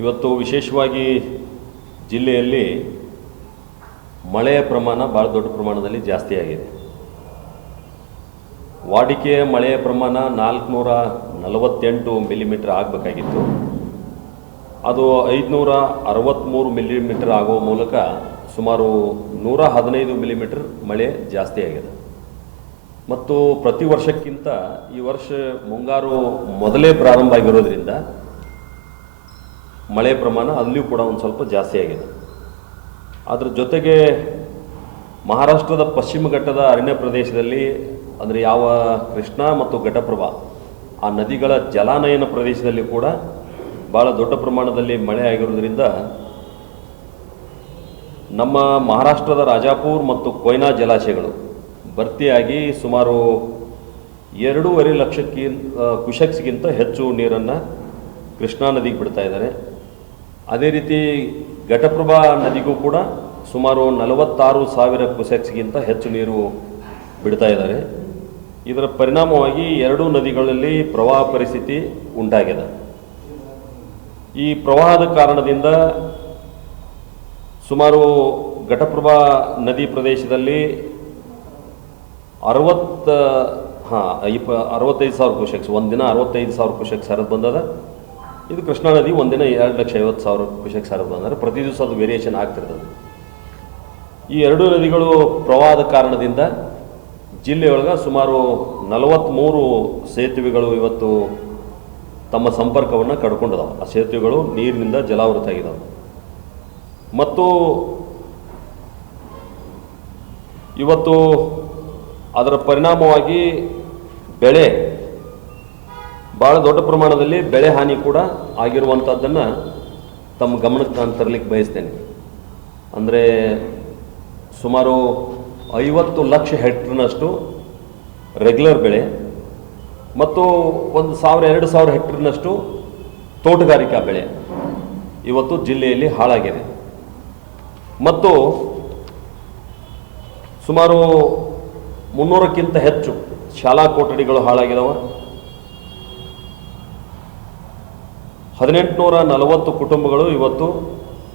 ಇವತ್ತು ವಿಶೇಷವಾಗಿ ಜಿಲ್ಲೆಯಲ್ಲಿ ಮಳೆಯ ಪ್ರಮಾಣ ಭಾಳ ದೊಡ್ಡ ಪ್ರಮಾಣದಲ್ಲಿ ಜಾಸ್ತಿ ಆಗಿದೆ. ವಾಡಿಕೆಯ ಮಳೆಯ ಪ್ರಮಾಣ ನಾಲ್ಕುನೂರ ನಲವತ್ತೆಂಟು ಮಿಲಿಮೀಟರ್ ಆಗಬೇಕಾಗಿತ್ತು. ಅದು ಐದುನೂರ ಅರವತ್ತ್ಮೂರು ಮಿಲಿಮೀಟರ್ ಆಗುವ ಮೂಲಕ ಸುಮಾರು ನೂರ ಹದಿನೈದು ಮಿಲಿಮೀಟರ್ ಮಳೆ ಜಾಸ್ತಿಯಾಗಿದೆ ಮತ್ತು ಪ್ರತಿ ವರ್ಷಕ್ಕಿಂತ ಈ ವರ್ಷ ಮುಂಗಾರು ಮೊದಲೇ ಪ್ರಾರಂಭ ಆಗಿರೋದ್ರಿಂದ ಮಳೆ ಪ್ರಮಾಣ ಅಲ್ಲಿಯೂ ಕೂಡ ಒಂದು ಸ್ವಲ್ಪ ಜಾಸ್ತಿ ಆಗಿದೆ. ಅದರ ಜೊತೆಗೆ ಮಹಾರಾಷ್ಟ್ರದ ಪಶ್ಚಿಮ ಘಟ್ಟದ ಅರಣ್ಯ ಪ್ರದೇಶದಲ್ಲಿ ಅಂದರೆ ಯಾವ ಕೃಷ್ಣಾ ಮತ್ತು ಘಟಪ್ರಭಾ ಆ ನದಿಗಳ ಜಲಾನಯನ ಪ್ರದೇಶದಲ್ಲಿ ಕೂಡ ಭಾಳ ದೊಡ್ಡ ಪ್ರಮಾಣದಲ್ಲಿ ಮಳೆ ಆಗಿರೋದ್ರಿಂದ ನಮ್ಮ ಮಹಾರಾಷ್ಟ್ರದ ರಾಜಾಪುರ್ ಮತ್ತು ಕೊಯ್ನಾ ಜಲಾಶಯಗಳು ಭರ್ತಿಯಾಗಿ ಸುಮಾರು ಎರಡೂವರೆ ಲಕ್ಷಕ್ಕಿಂತ ಕುಶಕ್ಸ್ಗಿಂತ ಹೆಚ್ಚು ನೀರನ್ನು ಕೃಷ್ಣಾ ನದಿಗೆ ಬಿಡ್ತಾ ಇದ್ದಾರೆ. ಅದೇ ರೀತಿ ಘಟಪ್ರಭಾ ನದಿಗೂ ಕೂಡ ಸುಮಾರು ನಲವತ್ತಾರು ಸಾವಿರ ಕುಸೆಕ್ಸ್ಗಿಂತ ಹೆಚ್ಚು ನೀರು ಬಿಡ್ತಾ ಇದ್ದಾರೆ ಇದರ ಪರಿಣಾಮವಾಗಿ ಎರಡೂ ನದಿಗಳಲ್ಲಿ ಪ್ರವಾಹ ಪರಿಸ್ಥಿತಿ ಉಂಟಾಗಿದೆ. ಈ ಪ್ರವಾಹದ ಕಾರಣದಿಂದ ಸುಮಾರು ಘಟಪ್ರಭಾ ನದಿ ಪ್ರದೇಶದಲ್ಲಿ ಅರವತ್ತ, ಹಾಂ, ಇಪ್ಪ, ಅರವತ್ತೈದು ಸಾವಿರ ಕುಶಕ್ಸ್ ಒಂದಿನ ಅರವತ್ತೈದು ಸಾವಿರ ಕುಶೆಕ್ಸ್ ಹರಿದು ಬಂದದ. ಇದು ಕೃಷ್ಣಾ ನದಿ ಒಂದಿನ ಎರಡು ಲಕ್ಷ ಐವತ್ತು ಸಾವಿರ ಕುಶಕ್ಸ್ ಹರಿದು ಅಂದರೆ ಪ್ರತಿ ದಿವಸ ಅದು ವೇರಿಯೇಷನ್ ಆಗ್ತಿರ್ತದೆ. ಈ ಎರಡು ನದಿಗಳು ಪ್ರವಾಹದ ಕಾರಣದಿಂದ ಜಿಲ್ಲೆಯೊಳಗೆ ಸುಮಾರು ನಲವತ್ತ್ಮೂರು ಸೇತುವೆಗಳು ಇವತ್ತು ತಮ್ಮ ಸಂಪರ್ಕವನ್ನು ಕಡ್ಕೊಂಡಿದಾವೆ. ಆ ಸೇತುವೆಗಳು ನೀರಿನಿಂದ ಜಲಾವೃತ ಆಗಿದ್ದಾವೆ ಮತ್ತು ಇವತ್ತು ಅದರ ಪರಿಣಾಮವಾಗಿ ಬೆಳೆ ಭಾಳ ದೊಡ್ಡ ಪ್ರಮಾಣದಲ್ಲಿ ಬೆಳೆ ಹಾನಿ ಕೂಡ ಆಗಿರುವಂಥದ್ದನ್ನು ತಮ್ಮ ಗಮನಕ್ಕೆ ನಾನು ತರಲಿಕ್ಕೆ ಬಯಸ್ತೇನೆ. ಅಂದರೆ ಸುಮಾರು ಐವತ್ತು ಲಕ್ಷ ಹೆಕ್ಟರ್ನಷ್ಟು ರೆಗ್ಯುಲರ್ ಬೆಳೆ ಮತ್ತು ಒಂದು ಸಾವಿರ, ಎರಡು ಸಾವಿರ ಹೆಕ್ಟರ್ನಷ್ಟು ತೋಟಗಾರಿಕಾ ಬೆಳೆ ಇವತ್ತು ಜಿಲ್ಲೆಯಲ್ಲಿ ಹಾಳಾಗಿದೆ. ಮತ್ತು ಸುಮಾರು ಮುನ್ನೂರಕ್ಕಿಂತ ಹೆಚ್ಚು ಶಾಲಾ ಕೊಠಡಿಗಳು ಹಾಳಾಗಿದ್ದಾವೆ ಹದಿನೆಂಟುನೂರ ನಲವತ್ತು ಕುಟುಂಬಗಳು ಇವತ್ತು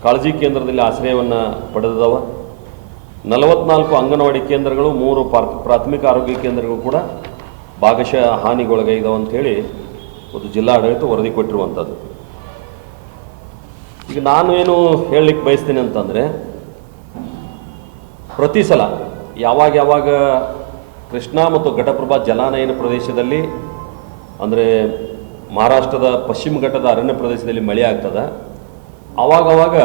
ಕಾಳಜಿ ಕೇಂದ್ರದಲ್ಲಿ ಆಶ್ರಯವನ್ನು ಪಡೆದವ ನಲವತ್ನಾಲ್ಕು ಅಂಗನವಾಡಿ ಕೇಂದ್ರಗಳು, ಮೂರು ಪಾರ್ ಪ್ರಾಥಮಿಕ ಆರೋಗ್ಯ ಕೇಂದ್ರಗಳು ಕೂಡ ಭಾಗಶಃ ಹಾನಿಗೊಳಗಾಗಿದ್ದಾವೆ ಅಂಥೇಳಿ ಒಂದು ಜಿಲ್ಲಾಡಳಿತ ವರದಿ ಕೊಟ್ಟಿರುವಂಥದ್ದು ಈಗ ನಾನು ಏನು ಹೇಳಲಿಕ್ಕೆ ಬಯಸ್ತೀನಿ ಅಂತಂದರೆ, ಪ್ರತಿ ಸಲ ಯಾವಾಗ ಯಾವಾಗ ಕೃಷ್ಣಾ ಮತ್ತು ಘಟಪ್ರಭಾ ಜಲಾನಯನ ಪ್ರದೇಶದಲ್ಲಿ ಅಂದರೆ ಮಹಾರಾಷ್ಟ್ರದ ಪಶ್ಚಿಮ ಘಟ್ಟದ ಅರಣ್ಯ ಪ್ರದೇಶದಲ್ಲಿ ಮಳೆ ಆಗ್ತದೆ. ಆವಾಗವಾಗ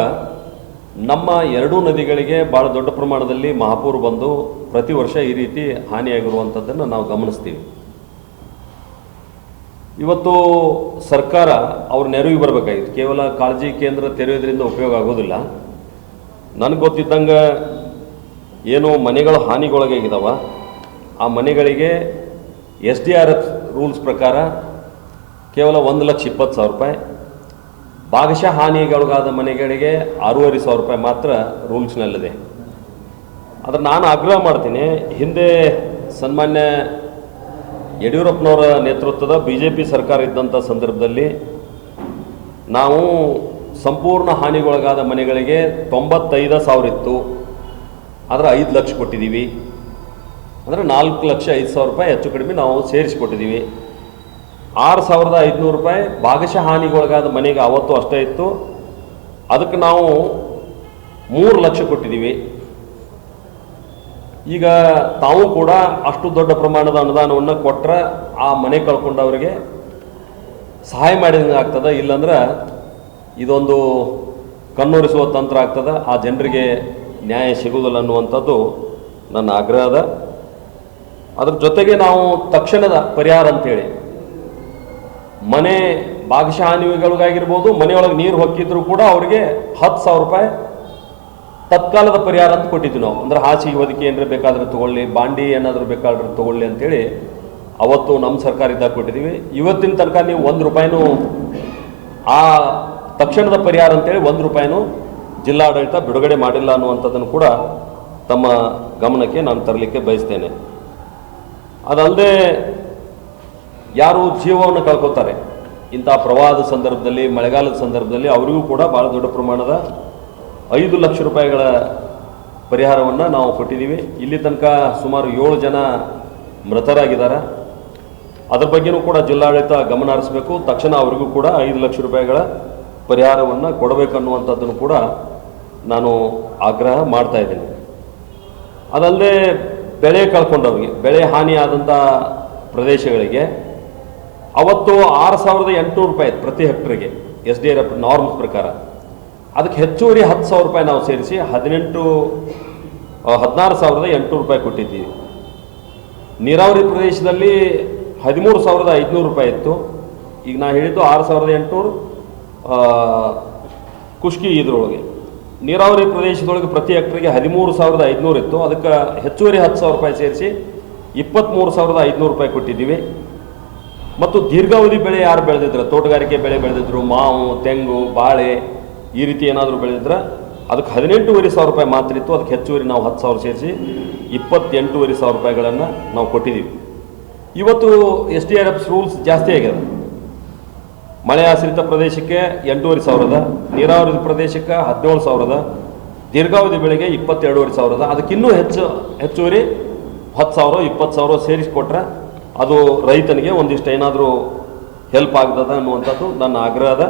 ನಮ್ಮ ಎರಡೂ ನದಿಗಳಿಗೆ ಭಾಳ ದೊಡ್ಡ ಪ್ರಮಾಣದಲ್ಲಿ ಮಹಾಪೂರ್ ಬಂದು ಪ್ರತಿ ವರ್ಷ ಈ ರೀತಿ ಹಾನಿಯಾಗಿರುವಂಥದ್ದನ್ನು ನಾವು ಗಮನಿಸ್ತೀವಿ. ಇವತ್ತು ಸರ್ಕಾರ ಅವ್ರ ನೆರವಿಗೆ ಬರಬೇಕಾಗಿತ್ತು. ಕೇವಲ ಕಾಳಜಿ ಕೇಂದ್ರ ತೆರೆಯೋದ್ರಿಂದ ಉಪಯೋಗ ಆಗೋದಿಲ್ಲ. ನನಗೆ ಗೊತ್ತಿದ್ದಂಗೆ ಏನು ಮನೆಗಳು ಹಾನಿಗೊಳಗಾಗಿದ್ದಾವೆ ಆ ಮನೆಗಳಿಗೆ S D R F rules ಪ್ರಕಾರ ಕೇವಲ ಒಂದು ಲಕ್ಷ ಇಪ್ಪತ್ತು ಸಾವಿರ ರೂಪಾಯಿ. ಭಾಗಶಃ ಹಾನಿಗೊಳಗಾದ ಮನೆಗಳಿಗೆ ಆರೂವರೆ ಸಾವಿರ ರೂಪಾಯಿ ಮಾತ್ರ ರೂಲ್ಸ್ನಲ್ಲಿದೆ. ಆದರೆ ನಾನು ಆಗ್ರಹ ಮಾಡ್ತೀನಿ, ಹಿಂದೆ ಸನ್ಮಾನ್ಯ ಯಡಿಯೂರಪ್ಪನವರ ನೇತೃತ್ವದ ಬಿ ಜೆ ಪಿ ಸರ್ಕಾರ ಇದ್ದಂಥ ಸಂದರ್ಭದಲ್ಲಿ ನಾವು ಸಂಪೂರ್ಣ ಹಾನಿಗೊಳಗಾದ ಮನೆಗಳಿಗೆ ತೊಂಬತ್ತೈದು ಸಾವಿರ ಇತ್ತು. ಆದರೆ ಐದು ಲಕ್ಷ ಕೊಟ್ಟಿದ್ದೀವಿ. ಅಂದರೆ ನಾಲ್ಕು ಲಕ್ಷ ಐದು ಸಾವಿರ ರೂಪಾಯಿ ಹೆಚ್ಚು ಕಡಿಮೆ ನಾವು ಸೇರಿಸಿಕೊಟ್ಟಿದ್ದೀವಿ. ಆರು ಸಾವಿರದ ಐದುನೂರು ರೂಪಾಯಿ ಭಾಗಶಃ ಹಾನಿಗೊಳಗಾದ ಮನೆಗೆ ಅವತ್ತು ಅಷ್ಟೇ ಇತ್ತು. ಅದಕ್ಕೆ ನಾವು ಮೂರು ಲಕ್ಷ ಕೊಟ್ಟಿದ್ದೀವಿ. ಈಗ ತಾವು ಕೂಡ ಅಷ್ಟು ದೊಡ್ಡ ಪ್ರಮಾಣದ ಅನುದಾನವನ್ನು ಕೊಟ್ಟರೆ ಆ ಮನೆ ಕಳ್ಕೊಂಡವರಿಗೆ ಸಹಾಯ ಮಾಡಿದಂಗೆ ಆಗ್ತದೆ. ಇಲ್ಲಾಂದ್ರೆ ಇದೊಂದು ಕಣ್ಣೂರಿಸುವ ತಂತ್ರ ಆಗ್ತದೆ. ಆ ಜನರಿಗೆ ನ್ಯಾಯ ಸಿಗುವುದಿಲ್ಲ ಅನ್ನುವಂಥದ್ದು ನನ್ನ ಆಗ್ರಹ ಅದ. ಅದ್ರ ಜೊತೆಗೆ ನಾವು ತಕ್ಷಣದ ಪರಿಹಾರ ಅಂತೇಳಿ ಮನೆ ಭಾಗಶಃ ಹಾನಿಗಳಿಗಾಗಿರ್ಬೋದು ಮನೆಯೊಳಗೆ ನೀರು ಹೊಕ್ಕಿದ್ರು ಕೂಡ ಅವರಿಗೆ ಹತ್ತು ಸಾವಿರ ರೂಪಾಯಿ ತತ್ಕಾಲದ ಪರಿಹಾರ ಅಂತ ಕೊಟ್ಟಿದ್ವಿ ನಾವು. ಅಂದ್ರೆ ಹಾಸಿಗೆ ಹೊದಿಕೆ ಏನಾರ ಬೇಕಾದ್ರೆ ತಗೊಳ್ಳಿ, ಬಾಂಡಿ ಏನಾದರೂ ಬೇಕಾದ್ರೆ ತಗೊಳ್ಳಿ ಅಂತೇಳಿ ಅವತ್ತು ನಮ್ಮ ಸರ್ಕಾರ ಇದ್ದಾಗ ಕೊಟ್ಟಿದ್ದೀವಿ. ಇವತ್ತಿನ ತನಕ ನೀವು ಒಂದು ರೂಪಾಯಿನೂ ಆ ತಕ್ಷಣದ ಪರಿಹಾರ ಅಂತೇಳಿ ಒಂದು ರೂಪಾಯಿನೂ ಜಿಲ್ಲಾಡಳಿತ ಬಿಡುಗಡೆ ಮಾಡಿಲ್ಲ ಅನ್ನುವಂಥದ್ದನ್ನು ಕೂಡ ತಮ್ಮ ಗಮನಕ್ಕೆ ನಾನು ತರಲಿಕ್ಕೆ ಬಯಸ್ತೇನೆ. ಅದಲ್ಲದೆ ಯಾರು ಜೀವವನ್ನು ಕಳ್ಕೊತಾರೆ? ಇಂಥ ಪ್ರವಾಹದ ಸಂದರ್ಭದಲ್ಲಿ, ಮಳೆಗಾಲದ ಸಂದರ್ಭದಲ್ಲಿ ಅವರಿಗೂ ಕೂಡ ಭಾಳ ದೊಡ್ಡ ಪ್ರಮಾಣದ ಐದು ಲಕ್ಷ ರೂಪಾಯಿಗಳ ಪರಿಹಾರವನ್ನು ನಾವು ಕೊಟ್ಟಿದ್ದೀವಿ. ಇಲ್ಲಿ ತನಕ ಸುಮಾರು ಏಳು ಜನ ಮೃತರಾಗಿದ್ದಾರೆ. ಅದರ ಬಗ್ಗೆನೂ ಕೂಡ ಜಿಲ್ಲಾಡಳಿತ ಗಮನ ಹರಿಸಬೇಕು ತಕ್ಷಣ ಅವರಿಗೂ ಕೂಡ ಐದು ಲಕ್ಷ ರೂಪಾಯಿಗಳ ಪರಿಹಾರವನ್ನು ಕೊಡಬೇಕನ್ನುವಂಥದ್ದನ್ನು ಕೂಡ ನಾನು ಆಗ್ರಹ ಮಾಡ್ತಾ ಇದ್ದೀನಿ. ಅದಲ್ಲದೆ ಬೆಳೆ ಕಳ್ಕೊಂಡವ್ರಿಗೆ, ಬೆಳೆ ಹಾನಿಯಾದಂಥ ಪ್ರದೇಶಗಳಿಗೆ ಅವತ್ತು ಆರು ಸಾವಿರದ ಎಂಟುನೂರು ರೂಪಾಯಿ ಇತ್ತು ಪ್ರತಿ ಹೆಕ್ಟ್ರಿಗೆ S D R F norms ಪ್ರಕಾರ. ಅದಕ್ಕೆ ಹೆಚ್ಚುವರಿ ಹತ್ತು ಸಾವಿರ ರೂಪಾಯಿ ನಾವು ಸೇರಿಸಿ ಹದಿನೆಂಟು ಹದಿನಾರು ಸಾವಿರದ ಎಂಟುನೂರು ರೂಪಾಯಿ ಕೊಟ್ಟಿದ್ದೀವಿ. ನೀರಾವರಿ ಪ್ರದೇಶದಲ್ಲಿ ಹದಿಮೂರು ಸಾವಿರದ ಐದುನೂರು ರೂಪಾಯಿ ಇತ್ತು. ಈಗ ನಾನು ಹೇಳಿದ್ದು ಆರು ಸಾವಿರದ ಎಂಟುನೂರು ಖುಷ್ಕಿ ಇದ್ರೊಳಗೆ. ನೀರಾವರಿ ಪ್ರದೇಶದೊಳಗೆ ಪ್ರತಿ ಹೆಕ್ಟ್ರಿಗೆ ಹದಿಮೂರು ಸಾವಿರದ ಐದುನೂರು ಇತ್ತು. ಅದಕ್ಕೆ ಹೆಚ್ಚುವರಿ ಹತ್ತು ಸಾವಿರ ರೂಪಾಯಿ ಸೇರಿಸಿ ಇಪ್ಪತ್ತ್ಮೂರು ಸಾವಿರದ ಐದುನೂರು ರೂಪಾಯಿ ಕೊಟ್ಟಿದ್ದೀವಿ. ಮತ್ತು ದೀರ್ಘಾವಧಿ ಬೆಳೆ ಯಾರು ಬೆಳೆದಿದ್ರೆ? ತೋಟಗಾರಿಕೆ ಬೆಳೆ ಬೆಳೆದಿದ್ರು, ಮಾವು, ತೆಂಗು, ಬಾಳೆ, ಈ ರೀತಿ ಏನಾದರೂ ಬೆಳೆದಿದ್ರೆ? ಅದಕ್ಕೆ ಹದಿನೆಂಟೂವರೆ ಸಾವಿರ ರೂಪಾಯಿ ಮಾತ್ರ ಇತ್ತು, ಅದಕ್ಕೆ ಹೆಚ್ಚುವರಿ ನಾವು ಹತ್ತು ಸಾವಿರ ಸೇರಿಸಿ ಇಪ್ಪತ್ತೆಂಟೂವರೆ ಸಾವಿರ ರೂಪಾಯಿಗಳನ್ನು ನಾವು ಕೊಟ್ಟಿದ್ದೀವಿ. ಇವತ್ತು S D R F's rules ಜಾಸ್ತಿ ಆಗ್ಯದ. ಮಳೆ ಆಶ್ರಿತ ಪ್ರದೇಶಕ್ಕೆ ಎಂಟೂವರೆ ಸಾವಿರದ, ನೀರಾವರಿ ಪ್ರದೇಶಕ್ಕೆ ಹದಿನೇಳು ಸಾವಿರದ, ದೀರ್ಘಾವಧಿ ಬೆಳೆಗೆ ಇಪ್ಪತ್ತೆರಡೂವರೆ ಸಾವಿರದ ಅದಕ್ಕಿನ್ನೂ ಹೆಚ್ಚು, ಹೆಚ್ಚುವರಿ ಹತ್ತು ಸಾವಿರ, ಇಪ್ಪತ್ತು ಸಾವಿರ ಸೇರಿಸಿಕೊಟ್ರೆ ಅದು ರೈತನಿಗೆ ಒಂದಿಷ್ಟು ಏನಾದರೂ ಹೆಲ್ಪ್ ಆಗ್ತದ ಅನ್ನುವಂಥದ್ದು ನನ್ನ ಆಗ್ರಹದ